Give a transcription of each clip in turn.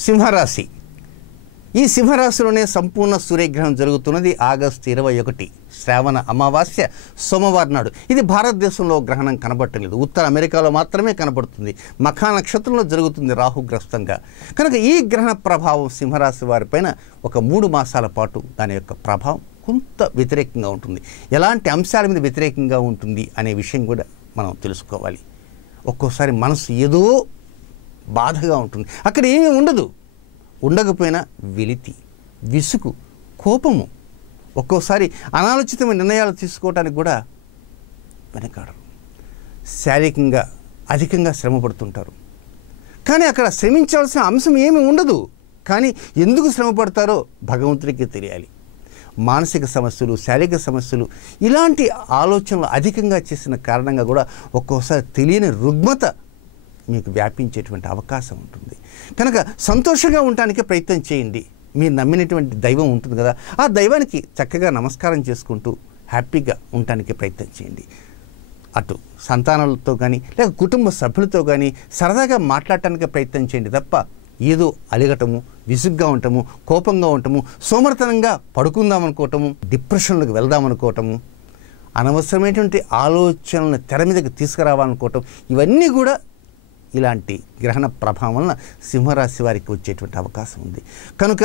సింహరాశి. ఈ సింహరాశిలోనే సంపూర్ణ సూర్యగ్రహణం జరుగుతున్నది ఆగస్టు 21 శ్రావణ అమావాస్య సోమవారం నాడు. ఇది భారతదేశంలో గ్రహణం కనబడలేదు, ఉత్తర అమెరికాలో మాత్రమే కనబడుతుంది. మఖా నక్షత్రంలో జరుగుతుంది రాహుగ్రస్తంగా. కనుక ఈ గ్రహణ ప్రభావం సింహరాశి వారిపైన ఒక 3 మాసాల పాటు దాని యొక్క ప్రభావం కొంత వ్యతిరేకంగా ఉంటుంది. ఎలాంటి అంశాల మీద వ్యతిరేకంగా ఉంటుంది అనే విషయం కూడా మనం తెలుసుకోవాలి. ఒక్కోసారి మనసు ఏదో బాధగా ఉంటుంది, అక్కడ ఏమీ ఉండదు, ఉండకపోయినా వెలితి, విసుగు, కోపము, ఒక్కోసారి అనాలోచితమైన నిర్ణయాలు తీసుకోవడానికి కూడా వెనకాడరు. శారీరకంగా అధికంగా శ్రమ పడుతుంటారు, కానీ అక్కడ శ్రమించాల్సిన అంశం ఏమీ ఉండదు. కానీ ఎందుకు శ్రమ పడతారో భగవంతుడికి తెలియాలి. మానసిక సమస్యలు, శారీరక సమస్యలు, ఇలాంటి ఆలోచనలు అధికంగా చేసిన కారణంగా కూడా ఒక్కోసారి తెలియని రుగ్మత మీకు వ్యాపించేటువంటి అవకాశం ఉంటుంది. కనుక సంతోషంగా ఉండటానికి ప్రయత్నం చేయండి. మీరు నమ్మినటువంటి దైవం ఉంటుంది కదా, ఆ దైవానికి చక్కగా నమస్కారం చేసుకుంటూ హ్యాపీగా ఉండటానికి ప్రయత్నం చేయండి. అటు సంతానాలతో కానీ లేక కుటుంబ సభ్యులతో కానీ సరదాగా మాట్లాడటానికి ప్రయత్నం చేయండి తప్ప ఏదో అలిగటము, విసుగ్గా ఉండటము, కోపంగా ఉండటము, సోమరితనంగా పడుకుందాం అనుకోవటము, డిప్రెషన్లోకి వెళ్దాం అనుకోవటము, అనవసరమైనటువంటి ఆలోచనలను తెర మీదకి తీసుకురావాలనుకోవటం, ఇవన్నీ కూడా ఇలాంటి గ్రహణ ప్రభావం వలన సింహరాశి వారికి వచ్చేటువంటి అవకాశం ఉంది. కనుక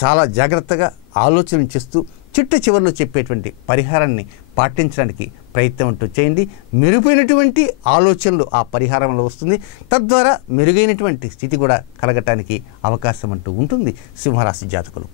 చాలా జాగ్రత్తగా ఆలోచన చేస్తూ చిట్ట చివరిలో చెప్పేటువంటి పరిహారాన్ని పాటించడానికి ప్రయత్నం అంటూ చేయండి. మెరుగైనటువంటి ఆలోచనలు ఆ పరిహారంలో వస్తుంది. తద్వారా మెరుగైనటువంటి స్థితి కూడా కలగటానికి అవకాశం అంటూ ఉంటుంది సింహరాశి జాతకులకు.